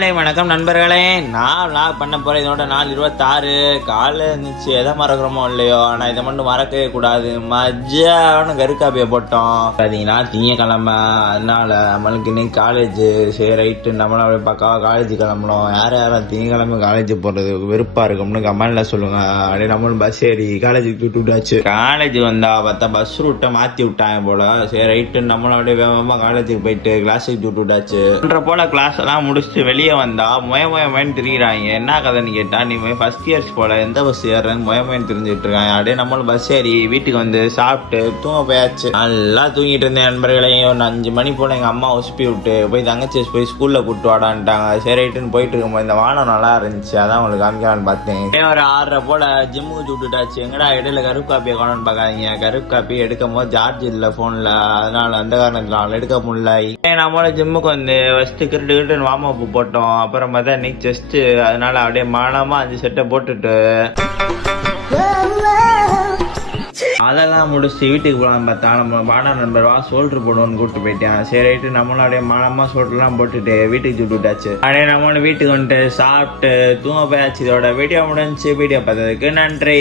மாலை வணக்கம் நண்பர்களே. நான் vlog பண்ண போகிறேன். இதோட நாள் 26. காலைல இருந்துச்சு, எதை மறக்கிறோமோ இல்லையோ, ஆனால் இதை மட்டும் மறக்கவே கூடாது. மஜான கருக்காப்பியை போட்டோம் பார்த்தீங்கன்னா திங்கக்கிழமை. அதனால நம்மளுக்கு இன்னைக்கு காலேஜ். சரி ரைட்டு, நம்மளும் அப்படியே பக்காவா காலேஜ் கிளம்பணும். யாரும் திங்கக்கிழமை காலேஜ் போடுறது வெறுப்பாக இருக்கும்னு கமெண்ட்ல சொல்லுங்க. அப்படியே நம்மளும் பஸ் ஏறி காலேஜுக்கு விட்டு விட்டாச்சு. காலேஜ் வந்தா பார்த்தா பஸ் ரூட்டை மாற்றி விட்டாங்க போல. சரி ரைட்டு, நம்மளும் அப்படியே வேகமாக காலேஜுக்கு போயிட்டு கிளாஸுக்கு விட்டு விட்டாச்சு. போல கிளாஸ் எல்லாம் முடிச்சுட்டு வெளியே வந்தா மொயமொயமேன்னு திரிகிறாங்க. என்ன கதைன்னு கேட்டா, நீ ஃபர்ஸ்ட் இயர்ஸ் போல எந்த பஸ் ஏறன்னு மொயமொயன்னு தெரிஞ்சுட்டு இருக்காங்க. அப்படியே நம்மளும் பஸ் ஏறி வீட்டுக்கு வந்து சாப்பிட்டு தூங்க போயாச்சு. நல்லா தூங்கிட்டு இருந்தேன் நண்பர்களையும். ஒரு 5 மணி போல எங்க அம்மா உசுப்பி விட்டு போய் தங்கச்சி போய் ஸ்கூல்ல கூப்பிட்டு வாடான்ட்டாங்க. சரிட்டுன்னு போயிட்டு இருக்கும்போது இந்த வானம் நல்லா இருந்துச்சு, அதான் உங்களுக்கு காமிக்கலான்னு பார்த்தேன். ஒரு 6:30 போல ஜிம்முக்கு விட்டுட்டாச்சு. எங்கடா இடையில கருப்பு காப்பியை காணோன்னு பார்க்காதீங்க. கருப்பு காப்பி எடுக்கும் போது சார்ஜ் இல்லை போன்ல, அதனால அந்த காரணத்துல எடுக்க முடியல. நம்மளோட ஜிம்முக்கு வந்து ஃபர்ஸ்ட் கிரிட்டு வார்ம் அப் போட்டோம். அப்புறம் பார்த்தா இன்னைக்கு செஸ்ட், அதனால அப்படியே மானமா 5 செட்டை போட்டுட்டு அதெல்லாம் முடிச்சு வீட்டுக்கு போகலாம் பார்த்தா நம்ம பாடா நண்பர்வா சோல்டர் போடுவோன்னு கூப்பிட்டு போயிட்டேன். சரி ரைட்டு, நம்மளும் அப்படியே மானமா சோல்டர்லாம் போட்டுட்டு வீட்டுக்கு விட்டுட்டாச்சு. அப்படியே நம்மளும் வீட்டுக்கு வந்துட்டு சாப்பிட்டு தூங்க போயாச்சு. இதோட வீடியோ முடிஞ்சு. வீடியோ பார்த்ததுக்கு நன்றி.